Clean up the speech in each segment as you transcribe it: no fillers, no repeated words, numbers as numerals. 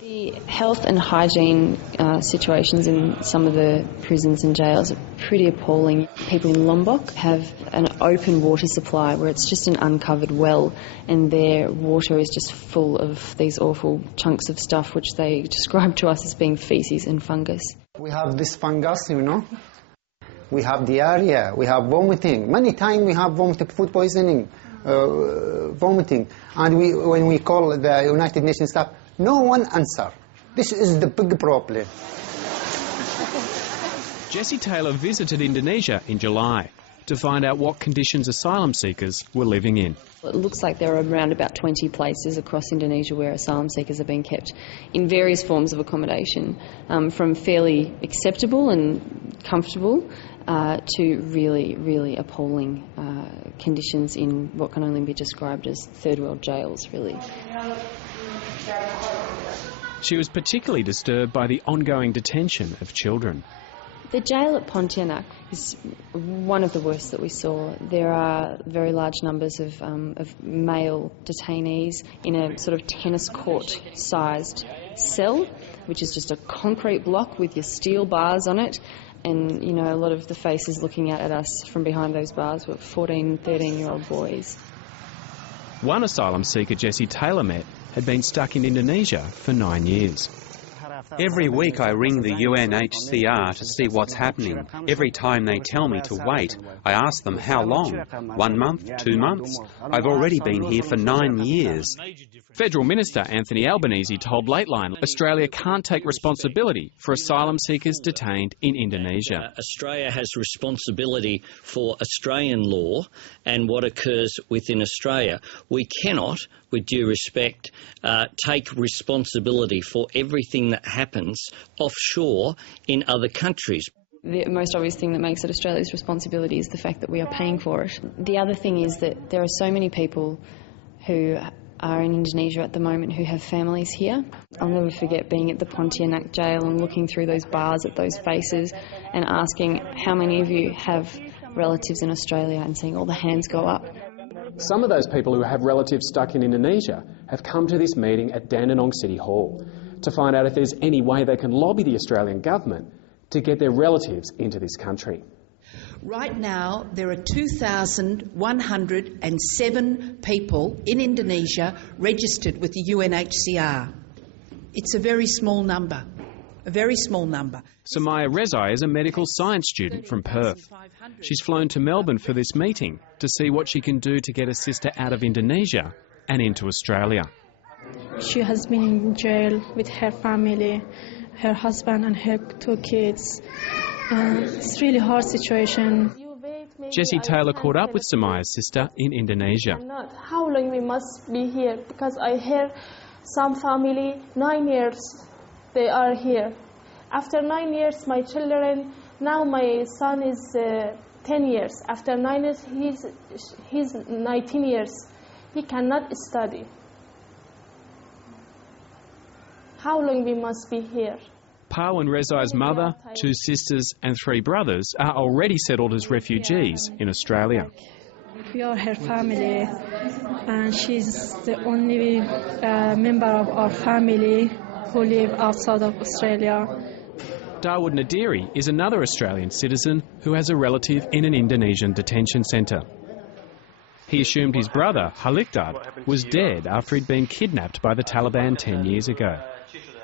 The health and hygiene situations in some of the prisons and jails are pretty appalling. People in Lombok have an open water supply where it's just an uncovered well, and their water is just full of these awful chunks of stuff which they describe to us as being faeces and fungus. We have this fungus, you know. We have diarrhea, we have vomiting. Many times we have food poisoning, vomiting. And when we call the United Nations staff, no one answer. This is the big problem. Jessie Taylor visited Indonesia in July to find out what conditions asylum seekers were living in. It looks like there are around about 20 places across Indonesia where asylum seekers are being kept in various forms of accommodation, from fairly acceptable and comfortable to really, really appalling conditions in what can only be described as third world jails, really. She was particularly disturbed by the ongoing detention of children. The jail at Pontianak is one of the worst that we saw. There are very large numbers of male detainees in a sort of tennis court-sized cell, which is just a concrete block with your steel bars on it. And, you know, a lot of the faces looking out at us from behind those bars were 14, 13-year-old boys. One asylum seeker Jessie Taylor met had been stuck in Indonesia for 9 years. Every week I ring the UNHCR to see what's happening. Every time they tell me to wait, I ask them how long. 1 month, 2 months? I've already been here for 9 years. Federal Minister Anthony Albanese told Lateline Australia can't take responsibility for asylum seekers detained in Indonesia. Australia has responsibility for Australian law and what occurs within Australia. We cannot, with due respect, take responsibility for everything that happens offshore in other countries. The most obvious thing that makes it Australia's responsibility is the fact that we are paying for it. The other thing is that there are so many people who are in Indonesia at the moment who have families here. I'll never forget being at the Pontianak jail and looking through those bars at those faces and asking how many of you have relatives in Australia, and seeing all the hands go up. Some of those people who have relatives stuck in Indonesia have come to this meeting at Dandenong City Hall to find out if there's any way they can lobby the Australian government to get their relatives into this country. Right now, there are 2,107 people in Indonesia registered with the UNHCR. It's a very small number, a very small number. Samaya Rezai is a medical science student from Perth. She's flown to Melbourne for this meeting to see what she can do to get her sister out of Indonesia and into Australia. She has been in jail with her family, her husband and her 2 kids. It's a really hard situation. Jessie Taylor caught up with Samaya's sister in Indonesia. How long we must be here? Because I hear some family, 9 years, they are here. After 9 years, my children, now my son is 10 years. After 9 years, he's 19 years. He cannot study. How long we must be here? Pao and Rezai's mother, 2 sisters and 3 brothers are already settled as refugees in Australia. We are her family, and she's the only member of our family who live outside of Australia. Dawood Nadiri is another Australian citizen who has a relative in an Indonesian detention centre. He assumed his brother, Halikdad, was dead after he'd been kidnapped by the Taliban 10 years ago.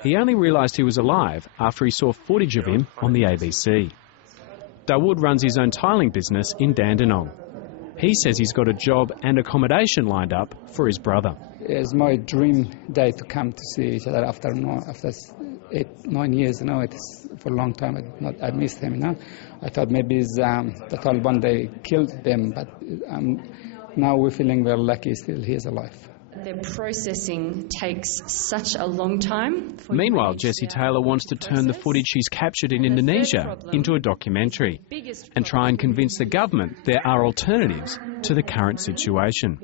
He only realised he was alive after he saw footage of him on the ABC. Dawood runs his own tiling business in Dandenong. He says he's got a job and accommodation lined up for his brother. It's my dream day to come to see each other after 8, 9 years. You know, it's for a long time. I missed him. You know, I thought maybe the Taliban they killed them, but now we're feeling very lucky. Still, he is alive. Their processing takes such a long time. Meanwhile, Jessie Taylor wants to turn the footage she's captured in Indonesia into a documentary and try and convince the government there are alternatives to the current situation.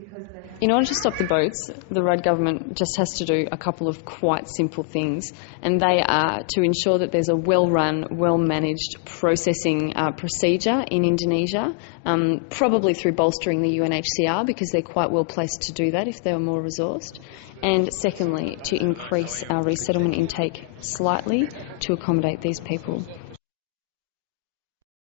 In order to stop the boats, the Rudd government just has to do a couple of quite simple things, and they are to ensure that there's a well-run, well-managed processing procedure in Indonesia, probably through bolstering the UNHCR, because they're quite well placed to do that if they were more resourced. And secondly, to increase our resettlement intake slightly to accommodate these people.